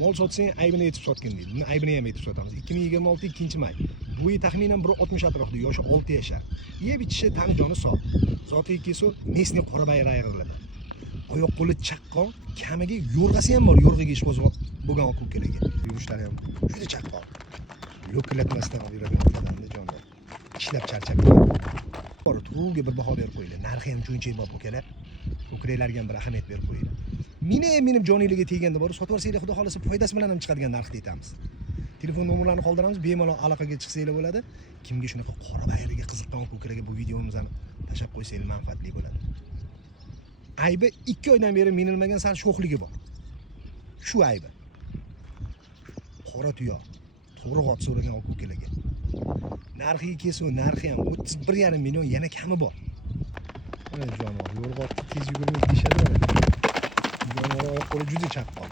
Mol sotsang aybini aytib sotgin deydi. Buni aybini ham aytib sotamiz. 2026 2-may. Bo'yi taxminan 1.60 atrofida, yoshi 6 yashar. Yeb ichishi tani joni sog'. Zotiy kesu mesni qora bayra ayriladi. Oyoq qo'li chaqqon, kamiga yo'rg'asi ham bor, yo'rg'iga ish qo'zg'ab bo'lgan oq ko'kalarga. Yurishlari ham juda chaqqon. Lo'killatmasdan olib yuradigan odamda jonda. Ishlab charchab. Bor, turuvga bir baho berib qo'yinglar. Narxi ham shunchalik bor ukalar. Ko'kraklarga ham bir ahamiyat berib qo'yinglar. Minib joningizga teganda bor, sotib olsanglar xudo xolasa foydasi bilan ham chiqadigan narxda aytamiz. Telefon nomerlarini qoldiramiz, bemalol aloqaga chiqsanglar bo'ladi. Kimga shunaqa qora bayraga qiziqqan ko'klarga bu videomizni tashab qo'ysanglar manfaatli bo'ladi. Aybi 2 oydan beri minilmagan sal sho'xligi bor. Shu aybi. Qora tuyoq, to'g'ri ot so'ragan ko'klarga. Narxiga kelsa, narxi ham 31,5 million, yana kami bor. Mana jonivor, yo'rg'otga tez yugurib deyshadi. Jonivor oyoq qo'li juda chaqqon.